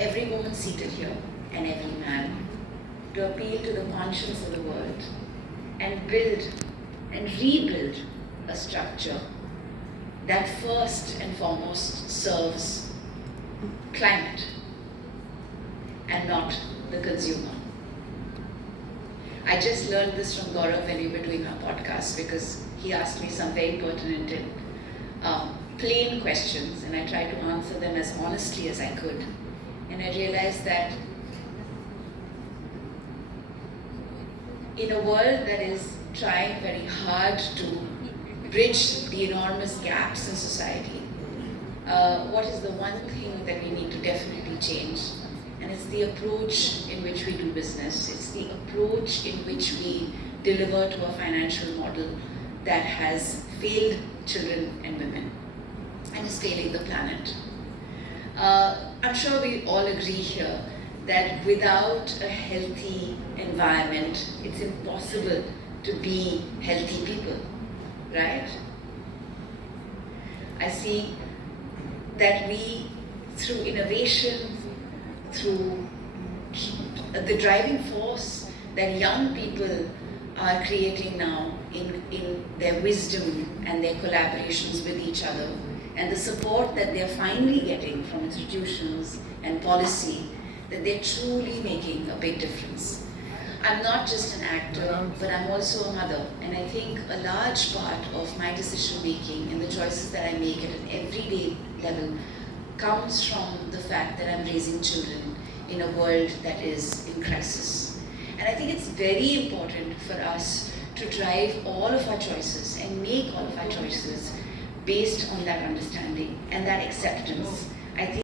every woman seated here and every man to appeal to the conscience of the world and build and rebuild a structure that first and foremost serves climate and not the consumer. I just learned this from Gaurav when we were doing our podcast, because he asked me some very pertinent and plain questions, and I tried to answer them as honestly as I could. And I realized that in a world that is trying very hard to bridge the enormous gaps in society, what is the one thing that we need to definitely change? And it's the approach in which we do business. It's the approach in which we deliver to a financial model that has failed children and women and is failing the planet. I'm sure we all agree here that without a healthy environment, it's impossible to be healthy people, right? I see that we, through innovation, through the driving force that young people are creating now in their wisdom and their collaborations with each other, and the support that they're finally getting from institutions and policy, that they're truly making a big difference. I'm not just an actor, but I'm also a mother, and I think a large part of my decision making and the choices that I make at an everyday level comes from the fact that I'm raising children in a world that is in crisis. And I think it's very important for us to drive all of our choices and make all of our choices based on that understanding and that acceptance. I think